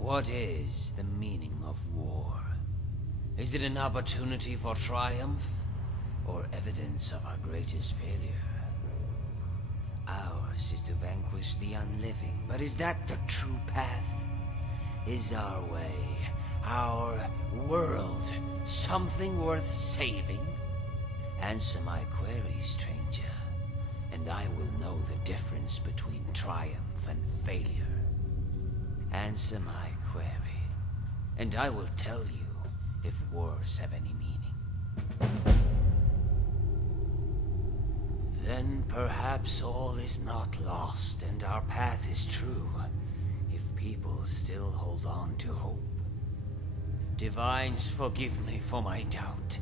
What is the meaning of war? Is it an opportunity for triumph, or evidence of our greatest failure? Ours is to vanquish the unliving, but is that the true path? Is our way, our world, something worth saving? Answer my query, stranger, and I will know the difference between triumph and failure. Answer my query, and I will tell you if wars have any meaning. Then perhaps all is not lost, and our path is true, if people still hold on to hope. Divines, forgive me for my doubt.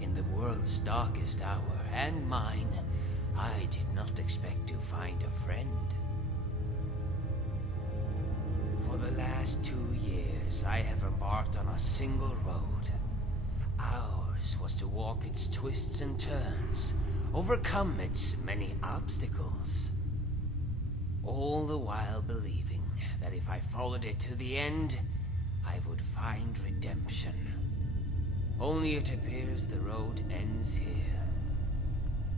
In the world's darkest hour, and mine, I did not expect to find a friend. For the last 2 years, I have embarked on a single road. Ours was to walk its twists and turns, overcome its many obstacles. All the while believing that if I followed it to the end, I would find redemption. Only it appears the road ends here,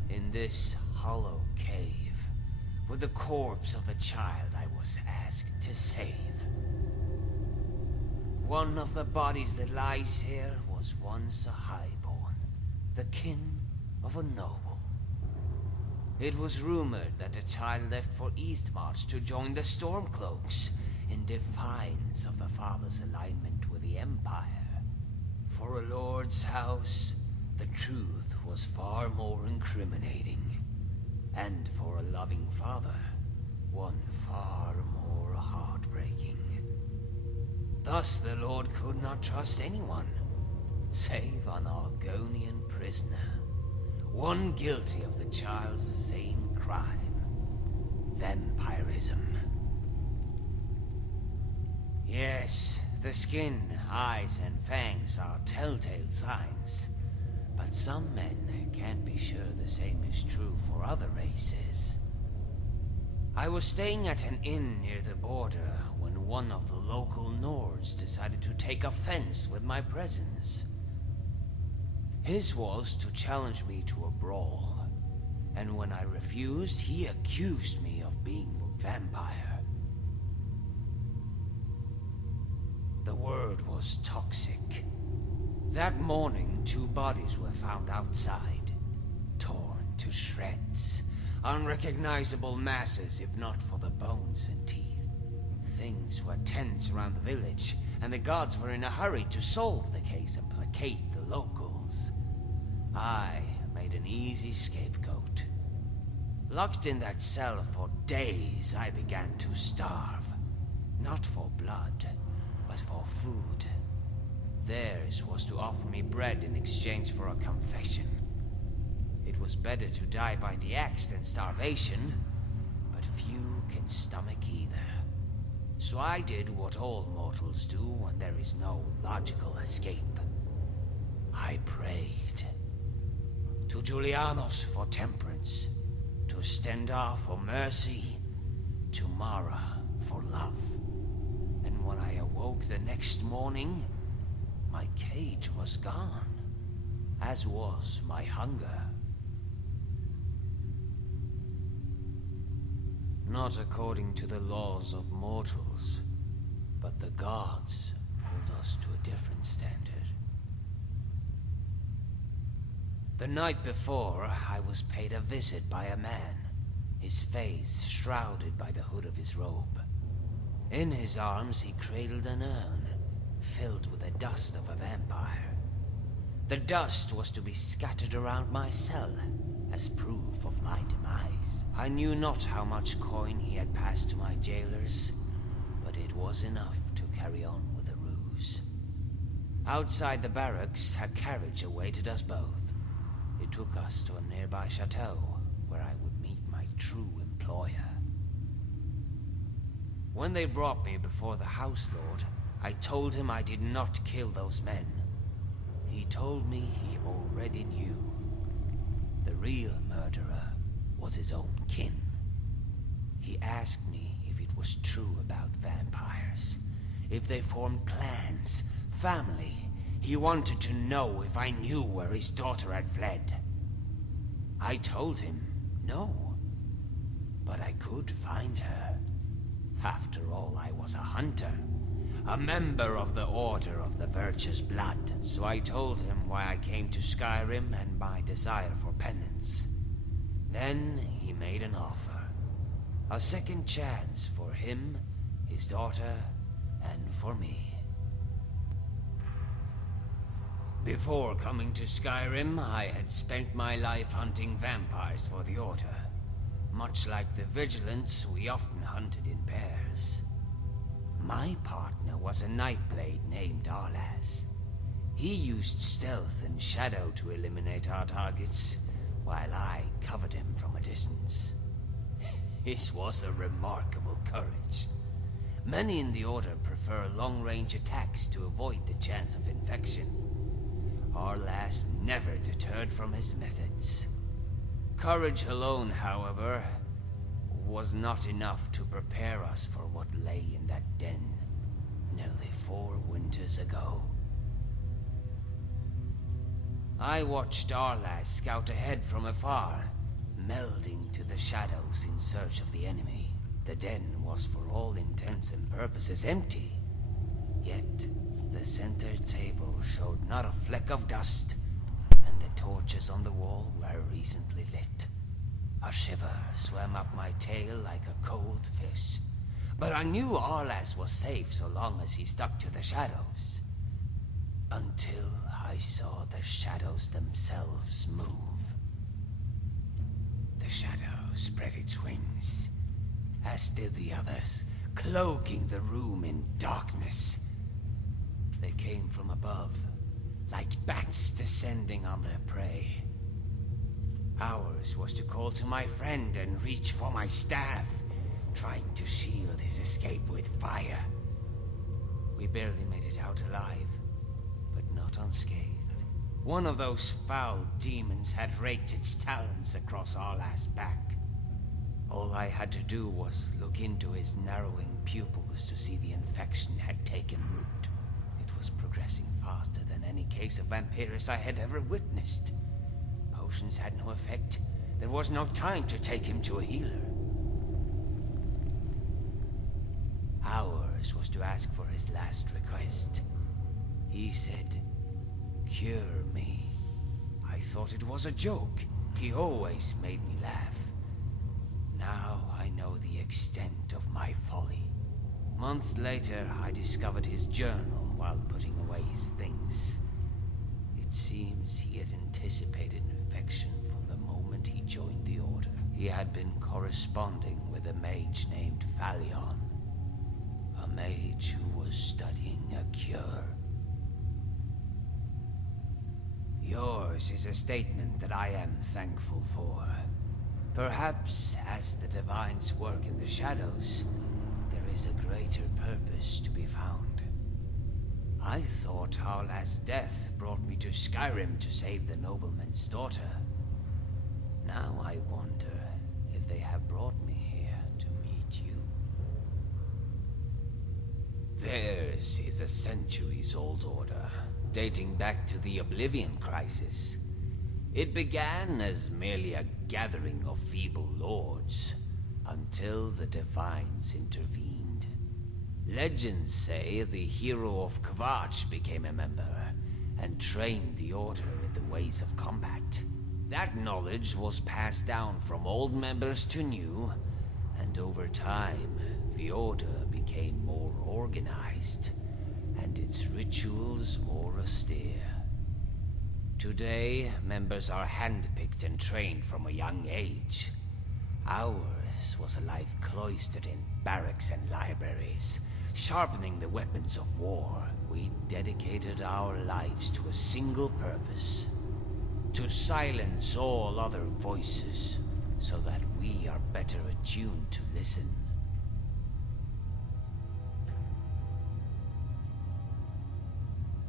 in this hollow cave, with the corpse of the child I was asked to save. One of the bodies that lies here was once a highborn, the kin of a noble. It was rumored that the child left for Eastmarch to join the Stormcloaks, in defiance of the father's alignment with the Empire. For a lord's house, the truth was far more incriminating. And for a loving father, one far more heartbreaking. Thus the Lord could not trust anyone, save an Argonian prisoner, one guilty of the child's same crime, vampirism. Yes, the skin, eyes, and fangs are telltale signs, but some men can't be sure the same is true for other races. I was staying at an inn near the border when one of the local Nords decided to take offense with my presence. His was to challenge me to a brawl, and when I refused, he accused me of being a vampire. The word was toxic. That morning, 2 bodies were found outside, torn to shreds. Unrecognizable masses, if not for the bones and teeth. Things were tense around the village, and the gods were in a hurry to solve the case and placate the locals. I made an easy scapegoat. Locked in that cell for days, I began to starve. Not for blood, but for food. Theirs was to offer me bread in exchange for a confession. It was better to die by the axe than starvation, but few can stomach either. So I did what all mortals do when there is no logical escape. I prayed. To Julianos for temperance, to Stendar for mercy, to Mara for love. And when I awoke the next morning, my cage was gone, as was my hunger. Not according to the laws of mortals, but the gods hold us to a different standard. The night before, I was paid a visit by a man, his face shrouded by the hood of his robe. In his arms he cradled an urn, filled with the dust of a vampire. The dust was to be scattered around my cell, as proof of my demise. I knew not how much coin he had passed to my jailers, but it was enough to carry on with the ruse. Outside the barracks, a carriage awaited us both. It took us to a nearby chateau, where I would meet my true employer. When they brought me before the House Lord, I told him I did not kill those men. He told me he already knew. The real murderer was his own kin. He asked me if it was true about vampires, if they formed clans, family. He wanted to know if I knew where his daughter had fled. I told him no, but I could find her. After all, I was a hunter, a member of the Order of the Virtuous Blood. So I told him why I came to Skyrim and my desire for penance. Then he made an offer. A second chance for him, his daughter, and for me. Before coming to Skyrim, I had spent my life hunting vampires for the Order. Much like the Vigilants, we often hunted in pairs. My partner was a Nightblade named Arlas. He used stealth and shadow to eliminate our targets, while I covered him from a distance. His was a remarkable courage. Many in the Order prefer long-range attacks to avoid the chance of infection. Arlas never deterred from his methods. Courage alone, however, was not enough to prepare us for what lay in that den nearly 4 winters ago. I watched Arlas scout ahead from afar, melding to the shadows in search of the enemy. The den was for all intents and purposes empty, yet the center table showed not a fleck of dust, and the torches on the wall were recently lit. A shiver swam up my tail like a cold fish, but I knew Arlas was safe so long as he stuck to the shadows. Until I saw the shadows themselves move. The shadow spread its wings, as did the others, cloaking the room in darkness. They came from above, like bats descending on their prey. Ours was to call to my friend and reach for my staff, trying to shield his escape with fire. We barely made it out alive, but not unscathed. One of those foul demons had raked its talons across Arlas' back. All I had to do was look into his narrowing pupils to see the infection had taken root. It was progressing faster than any case of vampirism I had ever witnessed. Potions had no effect. There was no time to take him to a healer. Ours was to ask for his last request. He said, "Cure me." I thought it was a joke. He always made me laugh. Now I know the extent of my folly. Months later, I discovered his journal while putting away his things. It seems he had anticipated infection from the moment he joined the Order. He had been corresponding with a mage named Phalion. A mage who was studying a cure. Yours is a statement that I am thankful for. Perhaps, as the Divines work in the shadows, there is a greater purpose to be found. I thought Harla's death brought me to Skyrim to save the nobleman's daughter. Now I wonder if they have brought me here to meet you. Theirs is a centuries-old order, dating back to the Oblivion Crisis. It began as merely a gathering of feeble lords, until the Divines intervened. Legends say the hero of Kvatch became a member, and trained the Order in the ways of combat. That knowledge was passed down from old members to new, and over time, the Order became more organized, and its rituals more austere. Today, members are handpicked and trained from a young age. Ours was a life cloistered in barracks and libraries, sharpening the weapons of war. We dedicated our lives to a single purpose: to silence all other voices, so that we are better attuned to listen.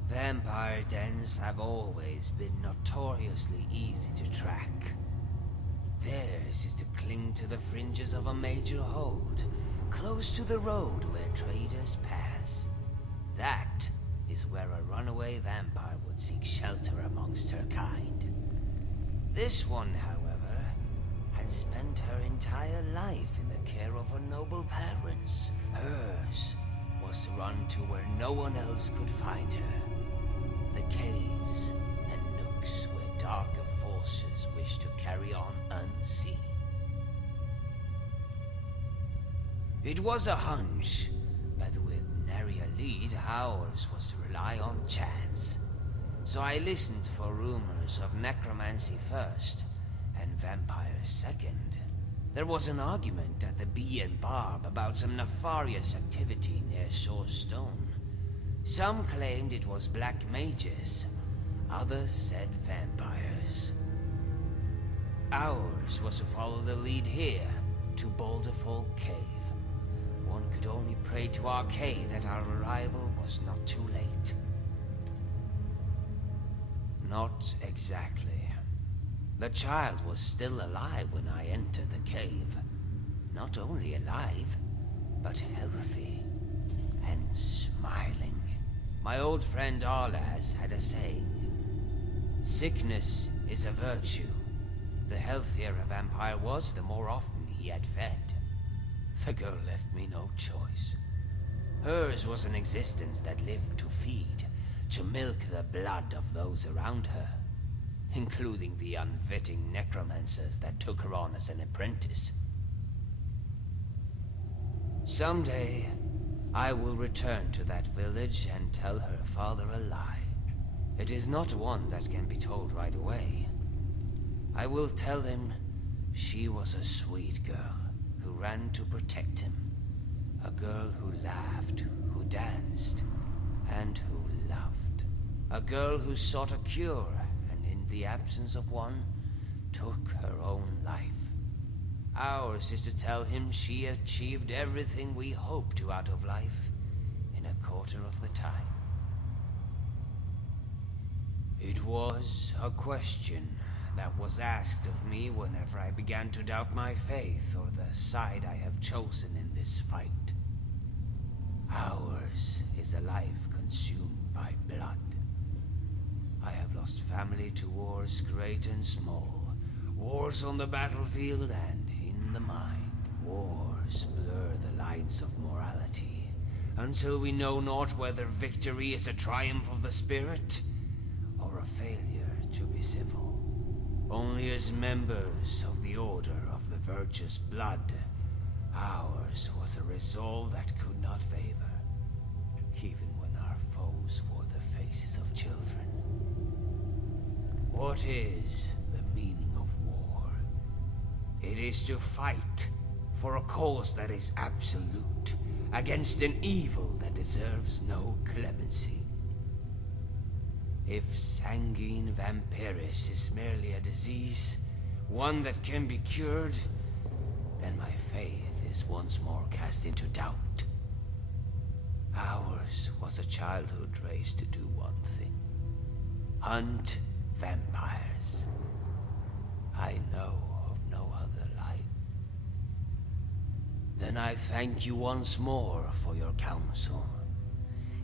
Vampire dens have always been notoriously easy to track. Theirs is to cling to the fringes of a major hold, close to the road where traders pass. runaway vampire would seek shelter amongst her kind. This one, however, had spent her entire life in the care of her noble parents. Hers was to run to where no one else could find her. The caves and nooks where darker forces wish to carry on unseen. It was a hunch, but with nary a lead, ours was to rely on chance. So I listened for rumors of necromancy first, and vampires second. There was an argument at the Bee and Barb about some nefarious activity near Shore Stone. Some claimed it was black mages, others said vampires. Ours was to follow the lead here, to Boulderfall Cave. One could only pray to Arcane that our arrival was not too late. Not exactly. The child was still alive when I entered the cave. Not only alive, but healthy and smiling. My old friend Arlaz had a saying: sickness is a virtue. The healthier a vampire was, the more often he had fed. The girl left me no choice. Hers was an existence that lived to feed, to milk the blood of those around her, including the unfitting necromancers that took her on as an apprentice. Someday, I will return to that village and tell her father a lie. It is not one that can be told right away. I will tell him she was a sweet girl who ran to protect him. A girl who laughed, who danced, and who loved. A girl who sought a cure, and in the absence of one, took her own life. Ours is to tell him she achieved everything we hope to out of life in a quarter of the time. It was a question that was asked of me whenever I began to doubt my faith or the side I have chosen in this fight. Ours is a life consumed by blood. I have lost family to wars great and small, wars on the battlefield and in the mind. Wars blur the lines of morality, until we know not whether victory is a triumph of the spirit, or a failure to be civil. Only as members of the Order of the Virtuous Blood, ours was a resolve that could not favor, even when our foes wore the faces of children. What is the meaning of war? It is to fight for a cause that is absolute, against an evil that deserves no clemency. If sanguine vampiris is merely a disease, one that can be cured, then my faith is once more cast into doubt. Ours was a childhood raised to do one thing: hunt vampires. I know of no other life. Then I thank you once more for your counsel.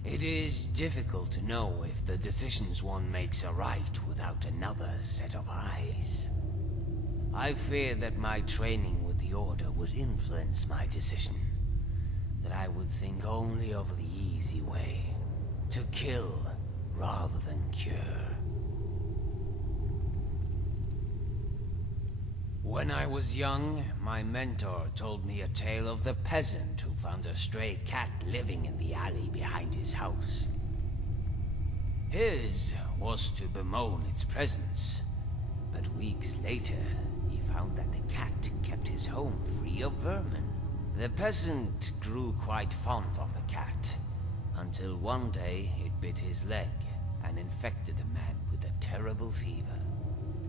It is difficult to know if the decisions one makes are right without another set of eyes. I fear that my training with the Order would influence my decision. That I would think only of the easy way. To kill rather than cure. When I was young, my mentor told me a tale of the peasant who found a stray cat living in the alley behind his house. His was to bemoan its presence, but weeks later, he found that the cat kept his home free of vermin. The peasant grew quite fond of the cat, until one day it bit his leg and infected the man with a terrible fever.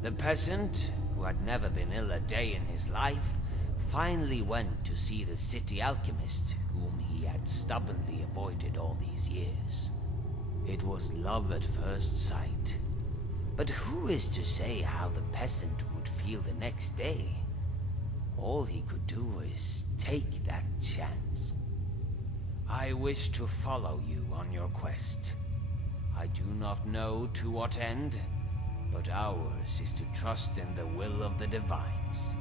The peasant, who had never been ill a day in his life, finally went to see the city alchemist, whom he had stubbornly avoided all these years. It was love at first sight. But who is to say how the peasant would feel the next day? All he could do is take that chance. I wish to follow you on your quest. I do do not know to what end, but ours is to trust in the will of the divines.